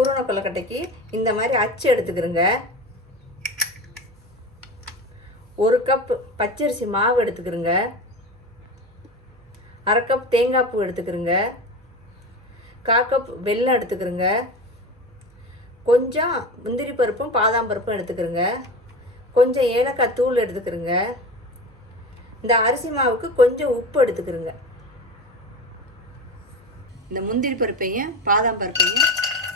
பூரண கொழுக்கட்டைக்கு இந்த மாதிரி அச்சு எடுத்துக்கிறங்க. 1 கப் பச்சரிசி மாவு எடுத்துக்கிறங்க. 1/2 கப் தேங்காய் பூ எடுத்துக்கிறங்க. 1/4 கப் வெல்லம் எடுத்துக்கிறங்க. கொஞ்சம் முந்திரி பருப்பும் பாதாம் பருப்பும் எடுத்துக்கிறங்க. கொஞ்சம் ஏலக்காய் தூள் எடுத்துக்கிறங்க. இந்த அரிசி மாவுக்கு கொஞ்சம் உப்பு எடுத்துக்கிறங்க. இந்த முந்திரி பருப்பையும் பாதாம் பருப்பையும்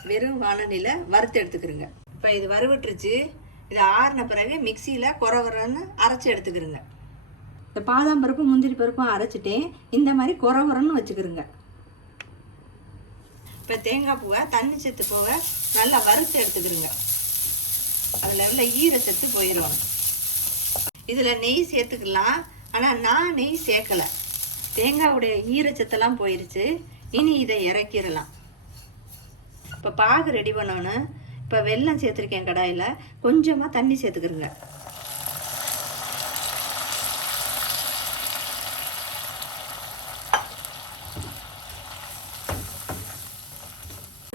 வெறும் வானலியில் வறுத்து எடுத்துக்கிறங்க. இப்போ இது வறுவிட்டுருச்சு. இது ஆறின பிறகு மிக்சியில் கொரன்னு அரைச்சி எடுத்துக்கிறங்க. இந்த பாதாம் பருப்பு முந்திரி பருப்பும் அரைச்சிட்டேன். இந்த மாதிரி கொரன்னு வச்சுக்கிறங்க. இப்போ தேங்காய் பூவை தண்ணி சத்து போக நல்லா வறுத்து எடுத்துக்கிறங்க. அதில் உள்ள ஈரச்சத்து போயிடும். இதில் நெய் சேர்த்துக்கலாம். ஆனால் நான் நெய் சேர்க்கலை. தேங்காவுடைய ஈரச்சத்தெல்லாம் போயிடுச்சு. இனி இதை இறக்கிடலாம். இப்போ பாகு ரெடி பண்ணோன்னு இப்போ வெல்லம் சேர்த்துருக்கேன். கடாயில் கொஞ்சமாக தண்ணி சேர்த்துக்கிறங்க.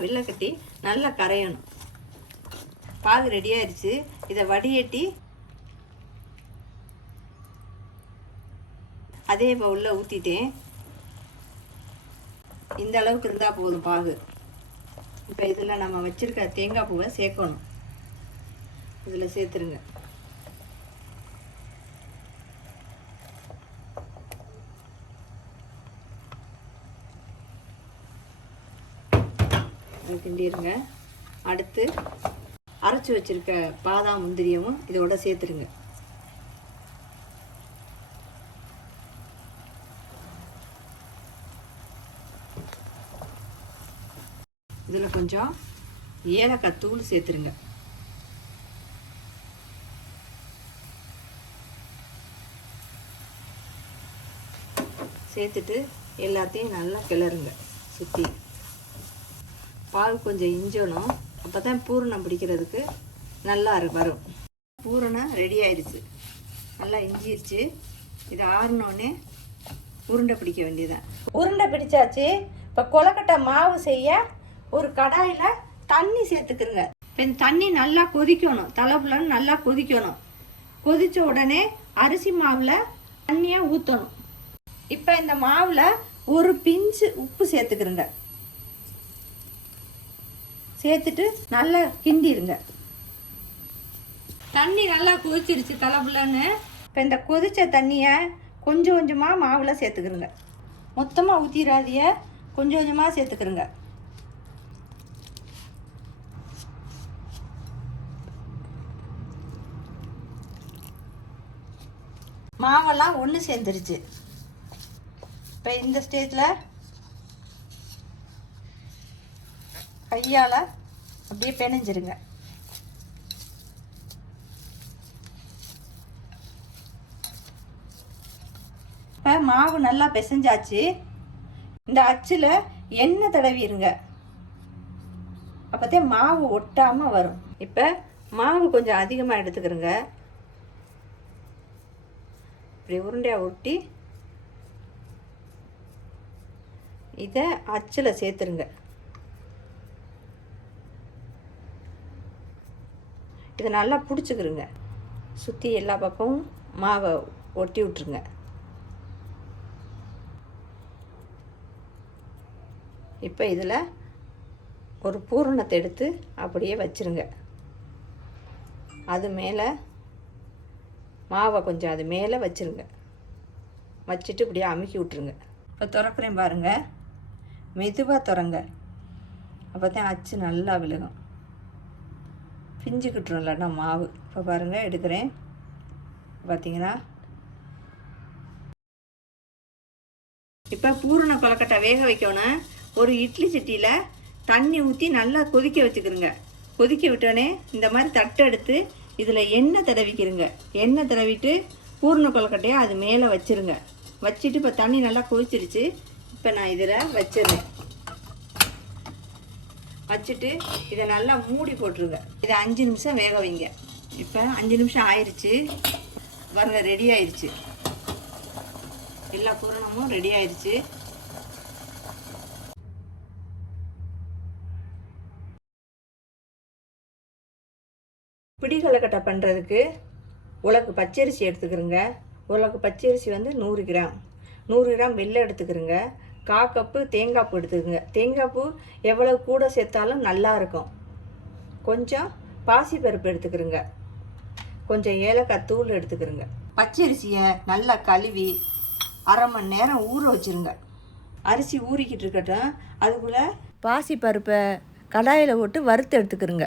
வெல்லம் கட்டி நல்லா கரையணும். பாகு ரெடி ஆயிடுச்சு. இதை வடிகட்டி அதே பவுலில் ஊற்றிட்டேன். இந்த அளவுக்கு இருந்தால் போதும் பாகு. இப்போ இதில் நம்ம வச்சுருக்க தேங்காய் பூவை சேர்க்கணும். இதில் சேர்த்துருங்க. கிண்டிடுங்க. அடுத்து அரைச்சி வச்சுருக்க பாதாம் முந்திரியமும் இதோட சேர்த்துருங்க. இதில் கொஞ்சம் ஏலக்காய் தூள் சேர்த்துருங்க. சேர்த்துட்டு எல்லாத்தையும் நல்லா கிளறுங்க. சுற்றி பாகு கொஞ்சம் இஞ்சணும். அப்போ தான் பூரணம் பிடிக்கிறதுக்கு நல்லா வரும். பூரணம் ரெடி ஆயிடுச்சு. நல்லா இஞ்சிருச்சு. இது ஆறினோடனே உருண்டை பிடிக்க வேண்டியதான். உருண்டை பிடிச்சாச்சு. இப்போ கொழுக்கட்டை மாவு செய்ய ஒரு கடாயில் தண்ணி சேர்த்துக்குங்க. இப்போ இந்த தண்ணி நல்லா கொதிக்கணும். தலைப்புலன்னு நல்லா கொதிக்கணும். கொதித்த உடனே அரிசி மாவில் தண்ணியை ஊற்றணும். இப்போ இந்த மாவில் ஒரு பிஞ்சு உப்பு சேர்த்துக்கிறங்க. சேர்த்துட்டு நல்லா கிண்டிடுங்க. தண்ணி நல்லா கொதிச்சிருச்சு தலைப்புலன்னு. இப்போ இந்த கொதித்த தண்ணியை கொஞ்சம் கொஞ்சமாக மாவில் சேர்த்துக்கிறங்க. மொத்தமாக ஊற்றிடாதிய, கொஞ்சம் கொஞ்சமாக சேர்த்துக்கிறங்க. மாவெல்லாம் ஒன்று சேர்ந்துருச்சு. இப்போ இந்த ஸ்டேஜில் கையால் அப்படியே பிணைஞ்சிருங்க. இப்போ மாவு நல்லா பிசைஞ்சாச்சு. இந்த அச்சில் எண்ணெய் தடவிடுங்க. அப்போதான் மாவு ஒட்டாமல் வரும். இப்போ மாவு கொஞ்சம் அதிகமாக எடுத்துக்கிறங்க. இப்படி உருண்டையாக ஒட்டி இதை அச்சில் சேர்த்துருங்க. இதை நல்லா பிடிச்சிக்கிறங்க. சுற்றி எல்லா பக்கமும் மாவை ஒட்டி விட்டுருங்க. இப்போ இதில் ஒரு பூரணத்தை எடுத்து அப்படியே வச்சுருங்க. அது மேலே மாவை கொஞ்சம் அது மேலே வச்சுருங்க. வச்சுட்டு இப்படியே அமுக்கி விட்ருங்க. இப்போ திறக்கிறேன் பாருங்கள். மெதுவாக திறங்க. அப்போ தான் அச்சு நல்லா விழுகும். பிஞ்சுக்கிட்டுரும் இல்லைன்னா மாவு. இப்போ பாருங்கள், எடுக்கிறேன். பார்த்தீங்கன்னா இப்போ பூரண கொழுக்கட்டை வேக வைக்கணும். ஒரு இட்லி சட்டியில் தண்ணி ஊற்றி நல்லா கொதிக்க வச்சுக்கிறோங்க. கொதிக்க விட்டோடனே இந்த மாதிரி தட்டை எடுத்து இதில் எண்ணெய் தடவிக்கிறங்க. எண்ணெய் தடவிட்டு பூரண கொழுக்கட்டையை அது மேலே வச்சுருங்க. வச்சுட்டு இப்போ தண்ணி நல்லா கொதிச்சிருச்சு. இப்போ நான் இதில் வச்சிடுறேன். வச்சுட்டு இதை நல்லா மூடி போட்டுருங்க. இதை 5 நிமிஷம் வேக வைங்க. இப்போ 5 நிமிஷம் ஆயிடுச்சு. பாருங்க, ரெடி ஆயிடுச்சு. எல்லா பூரணமும் ரெடி ஆயிடுச்சு. கொழுக்கட்டை பண்ணுறதுக்கு உலக்கு பச்சரிசி எடுத்துக்கிறோங்க. உலக்கு பச்சரிசி வந்து 100 கிராம். 100 கிராம் வெல்லம் எடுத்துக்கிறோங்க. 1/4 கப்பு தேங்காய் பூ எடுத்துக்கோங்க. தேங்காய் பூ எவ்வளோ கூட சேர்த்தாலும் நல்லாயிருக்கும். கொஞ்சம் பாசிப்பருப்பு எடுத்துக்கிறோங்க. கொஞ்சம் ஏலக்காய் தூள் எடுத்துக்கிறோங்க. பச்சரிசியை நல்லா கழுவி அரை மணி நேரம் ஊற வச்சுருங்க. அரிசி ஊறிக்கிட்டு இருக்கட்டும். அதுக்குள்ளே பாசிப்பருப்பை கடாயில் போட்டு வறுத்து எடுத்துக்கிறோங்க.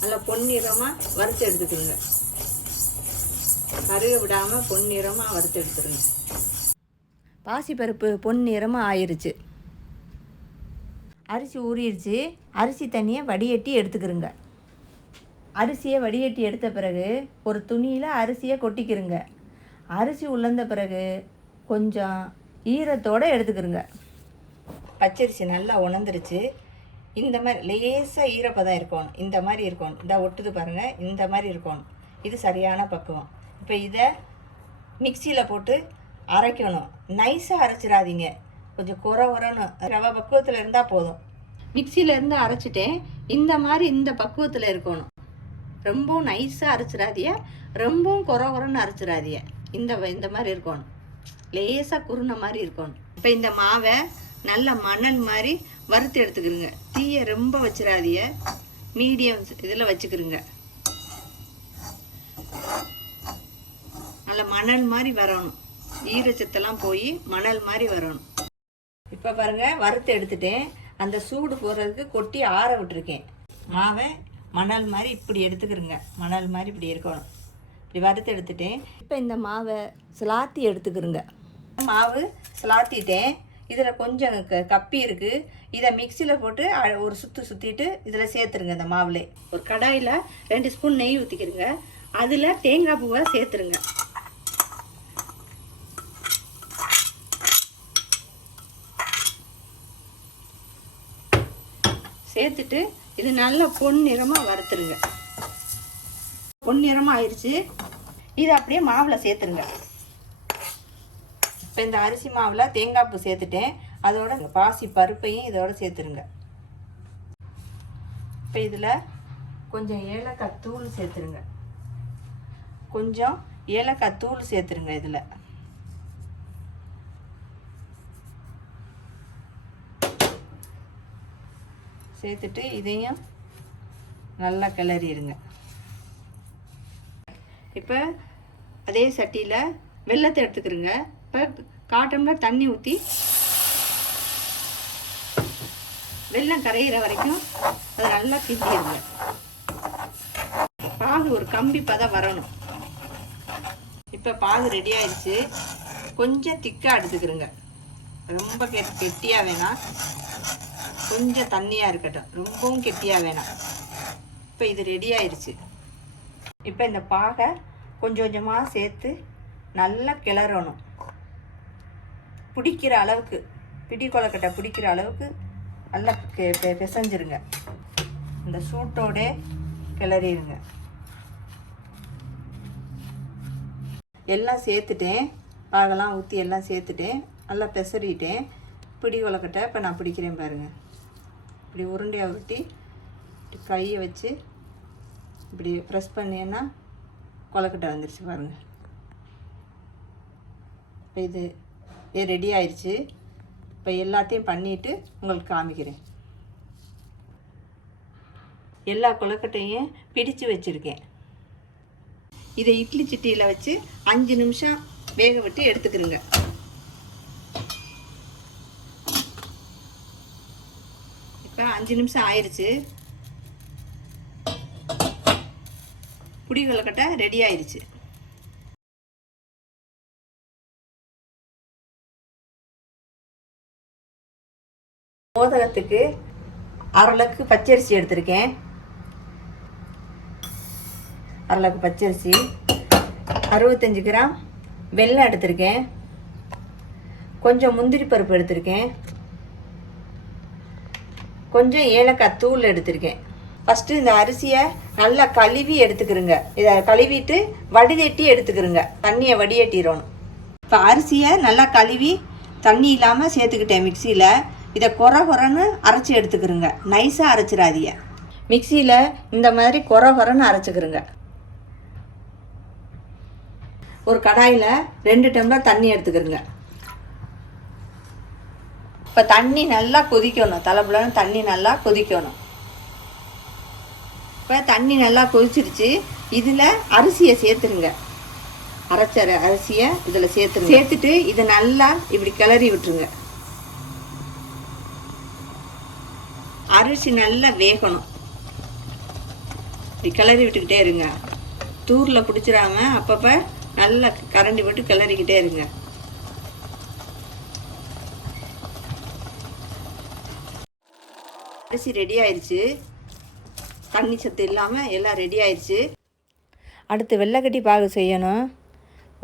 நல்லா பொன்னிறமாக வறுத்து எடுத்துக்கிறோங்க. கருக விடாமல் பொன்னிறமாக வறுத்து எடுத்துருங்க. பாசிப்பருப்பு பொன்னிறமாக ஆயிடுச்சு. அரிசி ஊறிடுச்சு. அரிசி தண்ணியை வடிகட்டி எடுத்துக்கிறோங்க. அரிசியை வடிகட்டி எடுத்த பிறகு ஒரு துணியில் அரிசியை கொட்டிக்கிறோங்க. அரிசி உலர்ந்த பிறகு கொஞ்சம் ஈரத்தோடு எடுத்துக்கிறோங்க. பச்சரிசி நல்லா உணர்ந்துருச்சு. இந்த மாதிரி லேசாக ஈரப்பதம் இருக்கணும். இந்த மாதிரி இருக்கணும். இந்த ஒட்டுது பாருங்கள், இந்த மாதிரி இருக்கணும். இது சரியான பக்குவம். இப்போ இதை மிக்சியில் போட்டு அரைக்கணும். நைஸாக அரைச்சிடாதீங்க. கொஞ்சம் குறன்னு ரவை பக்குவத்தில் இருந்தால் போதும். மிக்சியில் இருந்து அரைச்சிட்டேன். இந்த மாதிரி இந்த பக்குவத்தில் இருக்கணும். ரொம்பவும் நைஸாக அரைச்சிடாதீங்க, ரொம்பவும் குறன்னு அரைச்சிடாதீங்க. இந்த மாதிரி இருக்கணும். லேசாக குருணை மாதிரி இருக்கணும். இப்போ இந்த மாவை நல்லா மணல் மாதிரி வறுத்து எடுத்துக்கிறோங்க. தீயை ரொம்ப வச்சிடாதீங்க, மீடியம் இதில் வச்சுக்கிறோங்க. நல்லா மணல் மாதிரி வரணும். ஈரச்சத்தெல்லாம் போய் மணல் மாதிரி வரணும். இப்போ பாருங்கள், வறுத்து எடுத்துட்டேன். அந்த சூடு போடுறதுக்கு கொட்டி ஆற விட்டுருக்கேன். மாவை மணல் மாதிரி இப்படி எடுத்துக்கிறோங்க. மணல் மாதிரி இப்படி இருக்கணும். இப்படி வறுத்து எடுத்துட்டேன். இப்போ இந்த மாவை சிலாத்தி எடுத்துக்கிறோங்க. மாவு சிலாத்திட்டேன். இதில் கொஞ்சம் கப்பி இருக்குது. இதை மிக்சியில் போட்டு ஒரு சுற்றிட்டு இதில் சேர்த்துருங்க. இந்த மாவில் ஒரு கடாயில் 2 ஸ்பூன் நெய் ஊற்றிக்கிறங்க. அதில் தேங்காய் பூவை சேர்த்துருங்க. சேர்த்துட்டு இது நல்லா பொன்னிறமாக வறுத்துருங்க. பொன்னிறமாக ஆயிடுச்சு. இதை அப்படியே மாவில் சேர்த்துருங்க. இப்போ இந்த அரிசி மாவில் தேங்காய் பூ சேர்த்துட்டேன். அதோட பாசி பருப்பையும் இதோட சேர்த்துருங்க. இப்போ இதில் கொஞ்சம் ஏலக்காய் தூள் சேர்த்துருங்க. கொஞ்சம் ஏலக்காய் தூள் சேர்த்துருங்க. இதில் சேர்த்துட்டு இதையும் நல்லா கிளறிடுங்க. இப்போ அதே சட்டியில் வெல்லத்தை எடுத்துக்கிறோங்க. இப்போ 1/4 டம்ளர் தண்ணி ஊற்றி வெல்லம் கரையிற வரைக்கும் அதை நல்லா கிண்டிடுங்க. பாகு ஒரு கம்பி பதம் வரணும். இப்போ பாகு ரெடி ஆயிடுச்சு. கொஞ்சம் திக்காக எடுத்துக்கிறோங்க. ரொம்ப கெட்டியாக வேணாம், கொஞ்சம் தண்ணியாக இருக்கட்டும். ரொம்பவும் கெட்டியாக வேணாம். இப்போ இது ரெடி ஆயிடுச்சு. இப்போ இந்த பாகை கொஞ்சம் கொஞ்சமாக சேர்த்து நல்லா கிளறணும். பிடிக்கிற அளவுக்கு, பிடி கொழுக்கட்டை பிடிக்கிற அளவுக்கு நல்லா பிசைஞ்சிருங்க. இந்த சூட்டோடே கிளறிடுங்க. எல்லாம் சேர்த்துட்டேன். பாகெல்லாம் ஊற்றி எல்லாம் சேர்த்துட்டேன். நல்லா பிசறிட்டேன். பிடி கொழுக்கட்டை இப்போ நான் பிடிக்கிறேன் பாருங்கள். இப்படி உருண்டையாக உருட்டி கையை வச்சு இப்படி ப்ரெஸ் பண்ணேன்னா கொழுக்கட்டை வந்துடுச்சு பாருங்கள். இப்போ இது ரெடி ஆயிடுச்சு. இப்போ எல்லாத்தையும் பண்ணிவிட்டு உங்களுக்கு காமிக்கிறேன். எல்லா கொழுக்கட்டையும் பிடிச்சு வச்சுருக்கேன். இதை இட்லி சட்டியில் வச்சு 5 நிமிஷம் வேக விட்டு எடுத்துக்கிறோங்க. இப்போ 5 நிமிஷம் ஆயிடுச்சு. பிடி கொழுக்கட்டை ரெடி ஆயிடுச்சு. மோதகத்துக்கு அரளக்கு பச்சரிசி எடுத்திருக்கேன். அரளக்கு பச்சரிசி, 65 கிராம் வெல்லம் எடுத்திருக்கேன். கொஞ்சம் முந்திரி பருப்பு எடுத்திருக்கேன். கொஞ்சம் ஏலக்காய் தூள் எடுத்திருக்கேன். ஃபஸ்ட்டு இந்த அரிசியை நல்லா கழுவி எடுத்துக்கிறோங்க. இதை கழுவிட்டு வடிகட்டி எடுத்துக்கிறோங்க. தண்ணியை வடிகட்டிடணும். இப்போ அரிசியை நல்லா கழுவி தண்ணி இல்லாமல் சேர்த்துக்கிட்டேன் மிக்சியில். இதை குறன்னு அரைச்சி எடுத்துக்கிறோங்க. நைஸாக அரைச்சிடாதீங்க. மிக்சியில் இந்த மாதிரி குறன்னு அரைச்சிக்கிறோங்க. ஒரு கடாயில் 2 டம்ளர் தண்ணி எடுத்துக்கிறங்க. இப்போ தண்ணி நல்லா கொதிக்கணும், தலைப்புலன்னு தண்ணி நல்லா கொதிக்கணும். இப்போ தண்ணி நல்லா கொதிச்சிருச்சு. இதில் அரிசியை சேர்த்துருங்க. அரைச்ச அரிசியை இதில் சேர்த்துட்டு இதை நல்லா இப்படி கிளறி விட்டுருங்க. அரிசி நல்லா வேகணும். இப்படி கிளறி விட்டுக்கிட்டே இருங்க. தூரில் பிடிச்சிடாம அப்பப்போ நல்லா கரண்டி விட்டு கிளறிக்கிட்டே இருங்க. அரிசி ரெடி ஆயிடுச்சு. தண்ணி சத்து இல்லாமல் எல்லாம் ரெடி ஆயிடுச்சு. அடுத்து வெள்ளைக்கட்டி பாகு செய்யணும்.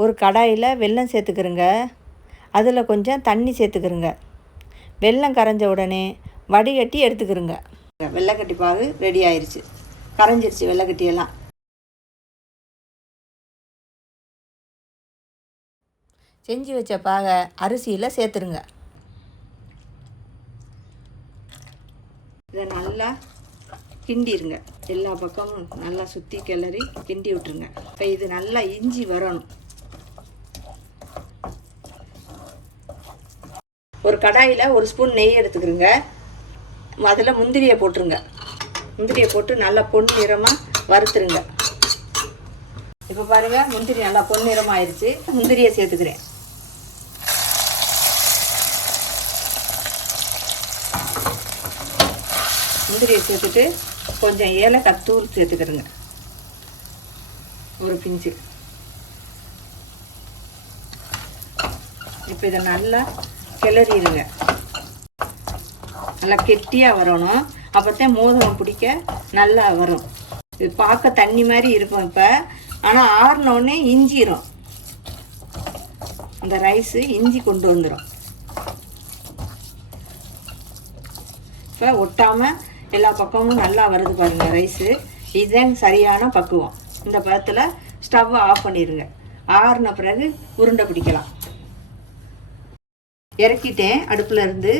ஒரு கடாயில் வெல்லம் சேர்த்துக்கிறங்க. அதில் கொஞ்சம் தண்ணி சேர்த்துக்கிறங்க. வெல்லம் கரைஞ்ச உடனே வடிகட்டி எடுத்துக்கிறங்க. வெள்ளைக்கட்டி பாகு ரெடி ஆயிடுச்சு. கரைஞ்சிருச்சு வெள்ளைக்கட்டியெல்லாம். செஞ்சு வச்ச பாகை அரிசியில் சேர்த்துருங்க. இதை நல்லா கிண்டிருங்க. எல்லா பக்கமும் நல்லா சுற்றி கிளறி கிண்டி விட்டுருங்க. இப்போ இது நல்லா இஞ்சி வரணும். ஒரு கடாயில் 1 ஸ்பூன் நெய் எடுத்துக்கிறங்க. அதில் முந்திரியை போட்டுருங்க. முந்திரியை போட்டு நல்லா பொன்னிறமாக வறுத்துருங்க. இப்போ பாருங்கள், முந்திரி நல்லா பொன்னிறமாக ஆயிடுச்சு. முந்திரியை சேர்த்துக்கிறேன். முந்திரியை சேர்த்துட்டு கொஞ்சம் ஏலக்காய் தூள் சேர்த்துக்கிறங்க. ஒரு பிஞ்சு. இப்போ இதை நல்லா கிளறிடுங்க. நல்லா கெட்டியாக வரணும். அப்போத்தான் மோதகம் பிடிக்க நல்லா வரும். இது பார்க்க தண்ணி மாதிரி இருக்கும் இப்போ. ஆனால் ஆறினோடனே இஞ்சிரும். அந்த ரைஸு இஞ்சி கொண்டு வந்துடும். இப்போ ஒட்டாமல் எல்லா பக்கமும் நல்லா வருது பாருங்கள் ரைஸு. இதுதான் சரியான பக்குவம். இந்த பதத்தில் ஸ்டவ்வை ஆஃப் பண்ணிடுங்க. ஆறின பிறகு உருண்டை பிடிக்கலாம். இறக்கிட்டேன் அடுப்பில் இருந்து.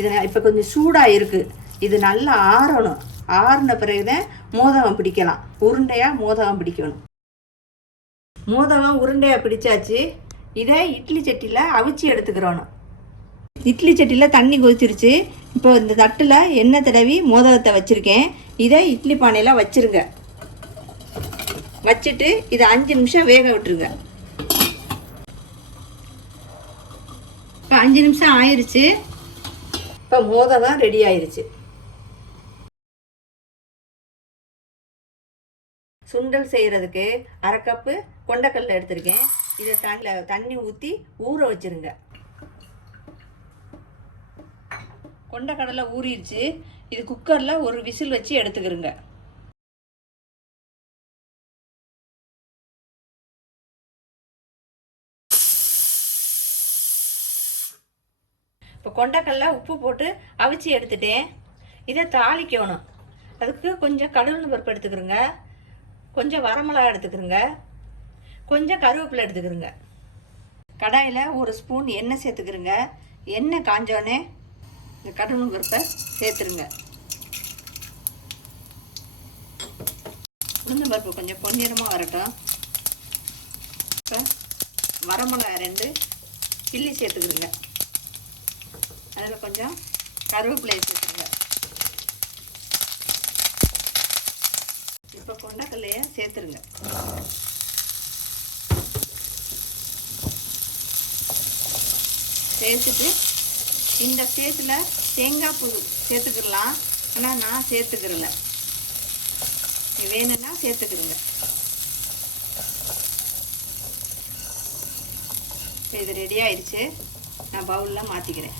இது இப்போ கொஞ்சம் சூடாக இருக்குது. இது நல்லா ஆறணும். ஆறின பிறகுதான் மோதகம் பிடிக்கலாம். உருண்டையாக மோதகம் பிடிக்கணும். மோதகம் உருண்டையாக பிடிச்சாச்சு. இதை இட்லி சட்டியில் அவிச்சு எடுத்துக்கிறோணும். இட்லி சட்டியில் தண்ணி கொதிச்சிருச்சு. இப்போ இந்த தட்டில் எண்ணெய் தடவி மோதகத்தை வச்சுருக்கேன். இதை இட்லி பானையில் வச்சுருங்க. வச்சுட்டு இதை 5 நிமிஷம் வேக விட்டுருங்க. இப்போ 5 நிமிஷம் ஆயிடுச்சு. இப்போ மோதகம் ரெடி ஆயிடுச்சு. சுண்டல் செய்கிறதுக்கு 1/2 கப்பு கொண்டக்கடலை எடுத்திருக்கேன். இதை தண்ணி ஊற்றி ஊற வச்சுருங்க. கொண்டக்கடலை ஊறிடுச்சு. இது குக்கரில் ஒரு விசில் வச்சு எடுத்துக்கிறங்க. இப்போ கொண்டக்கடலை உப்பு போட்டு அவிச்சு எடுத்துட்டேன். இதை தாளிக்கணும். அதுக்கு கொஞ்சம் கடுகு பருப்பு எடுத்துக்கிறங்க. கொஞ்சம் வரமிளகா எடுத்துக்கிறங்க. கொஞ்சம் கருவேப்பிலை எடுத்துக்கிறங்க. கடாயில் 1 ஸ்பூன் எண்ணெய் சேர்த்துக்கிறங்க. எண்ணெய் காஞ்சோடனே இந்த கடுகு பருப்பை சேர்த்துருங்க. உளுந்து பருப்பு கொஞ்சம் பொன்னிறமாக வரட்டும். இப்போ வரமிளகா 2 கிள்ளி சேர்த்துக்கிறங்க. அதில் கொஞ்சம் கருவேப்பிலையை சேர்த்துருங்க. இப்போ கொண்டக்கடலையை சேர்த்துருங்க. சேர்த்துட்டு இந்த ஸ்டேஜில் தேங்காய் பூ சேர்த்துக்கிடலாம். ஆனால் நான் சேர்த்துக்கிறல. வேணும்னா சேர்த்துக்கிறங்க. இது ரெடி ஆயிடுச்சு. நான் பவுலில் மாற்றிக்கிறேன்.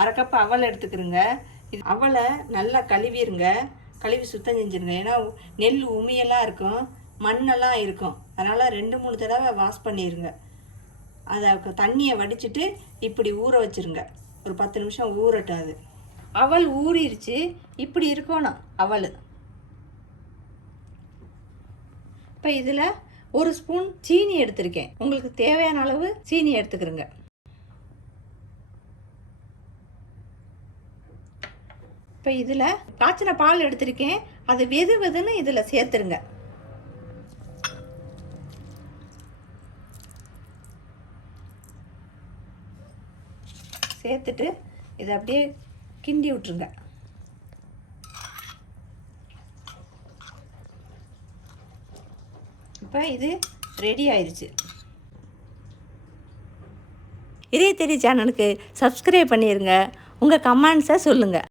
அரை கப் அவல் எடுத்துக்கிறங்க. இது அவலை நல்லா கழுவிடுங்க. கழுவி சுத்தம் செஞ்சுருங்க. ஏன்னா நெல் உமியெல்லாம் இருக்கும், மண்ணெல்லாம் இருக்கும். அதனால் 2-3 தடவை வாஷ் பண்ணிடுங்க. அதை தண்ணியை வடிச்சிட்டு இப்படி ஊற வச்சுருங்க. ஒரு 10 நிமிஷம் ஊறட்டும். அது அவல் ஊறிடுச்சு. இப்படி இருக்கணும் அவல். இப்போ இதில் 1 ஸ்பூன் சீனி எடுத்திருக்கேன். உங்களுக்கு தேவையான அளவு சீனி எடுத்துக்கிறங்க. இப்போ இதில் காய்ச்சின பால் எடுத்திருக்கேன், அது வெது வெதுன்னு இதில் சேர்த்துருங்க. சேர்த்துட்டு இதை அப்படியே கிண்டி விட்டுருங்க. இப்போ இது ரெடி ஆயிடுச்சு. இதே தெரிய சேனலுக்கு சப்ஸ்கிரைப் பண்ணிடுங்க. உங்கள் கமெண்ட்ஸை சொல்லுங்கள்.